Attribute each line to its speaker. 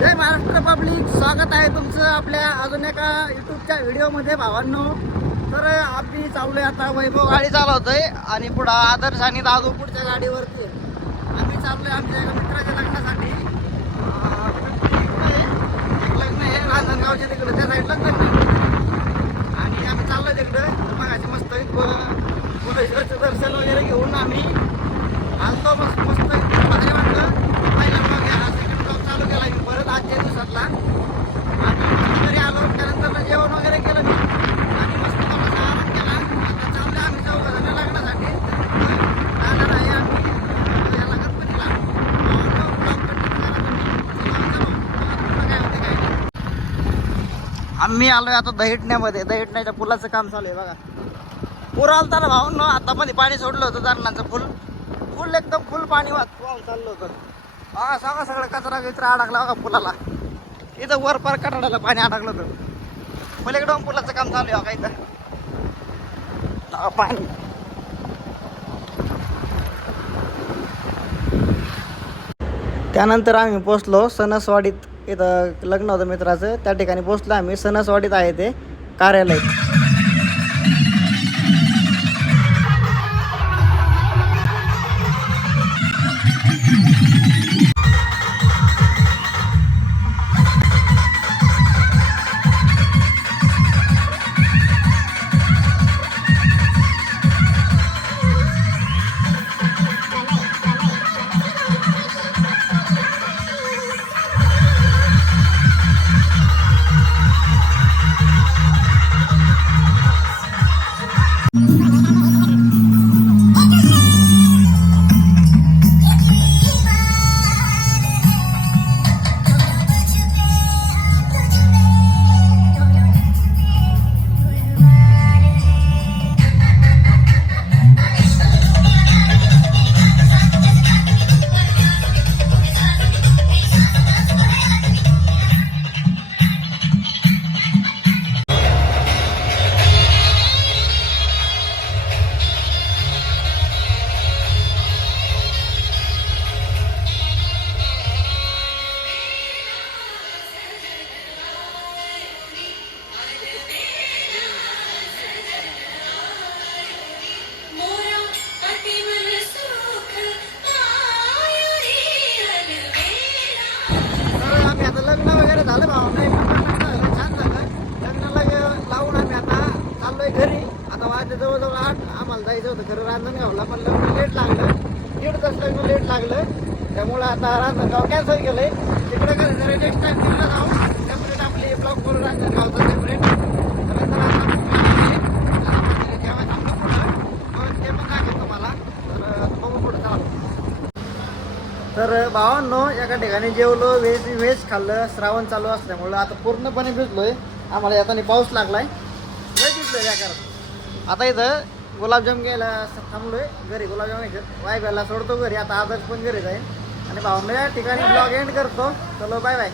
Speaker 1: जय Maharashtra public. स्वागत आहे तुमचं आपल्या अजून एका युट्यूबच्या व्हिडिओमध्ये भावांनो. तर आम्ही चाललोय आता वैभव गाडी चालवतोय आणि पुढं आदर्श आणि दादू पुढच्या गाडीवरती. आहे. आम्ही चाललोय आमच्या एका मित्राच्या लग्नासाठी. एक लग्न आहे राजनगावच्या तिकडं त्या साईडला लग्न आणि आम्ही चाललोय तिकडं. मग मस्त एक दर्शन वगैरे घेऊन आम्ही आलतो मस्त मस्त भारी वाटलं पहिला ब्लॉग आहे हा सेकंड ब्लॉग चालू केला मी परत आजच्या दिवसातला आणि मस्त घरी आलो त्यानंतर जेवण वगैरे केलं मी आणि मस्त थोडासा आराम केला आता चाललो आम्ही चौघ जण लग्नासाठी जाणार आहे आम्ही अं, याला गणपतीला ब्लॉग कंटिन्यू करा तुम्ही चला, चला. बघा पुढं काय होते काय नाही. आम्ही आलोय आता दहिटण्यामध्ये. दहिटण्याच्या पुलाचं काम चालू आहे बघा. पूर आलता ना भाऊन आता मध्ये पाणी सोडलं होतं धरणाचं फुल. फुल एकदम फुल पाणी वाहत वाहून चाललं होतं. हा सगळं सगळं कचरा बिचरा अडकला बघा पुलाला. इथं वर पार कटाडाला पाणी अडकलं होतं. पलीकडून पुलाचं काम चालू आहे बघा इथं. पाणी. त्यानंतर आम्ही पोचलो सणसवाडीत. इथं लग्न होतं मित्राचं. त्या ठिकाणी पोचलो आम्ही. सणसवाडीत आहे ते कार्यालय. Thank you. आता वाजता जवळजवळ आठ आम्हाला जायचं होतं खरं रांजणगावला पण लग्न लेट लागलं. दीड तास लग्न लेट लागलं. त्यामुळं आता रांजणगाव कॅन्सल केलंय. तिकडे कसं जरा नेक्स्ट टाईम तिकडे जाऊ. सेपरेट आपली ब्लॉक करून रांजणगावचा सेपरेट तुम्हाला. तर पुढं तर भावांनो एका ठिकाणी जेवलो व्हेज व्हेज खाल्लं. श्रावण चालू असल्यामुळं आता पूर्णपणे भिजलोय. आम्हाला येताना पाऊस लागलाय. लय भिजलोय या कारण आता इथं गुलाबजाम घ्यायला थांबलो थांबलोय. घरी गुलाबजाम घ्यायचं वाय सोडतो घरी. आता आदर्श पण घरी जाईल आणि भावना या ठिकाणी ब्लॉग एंड करतो. चलो बाय बाय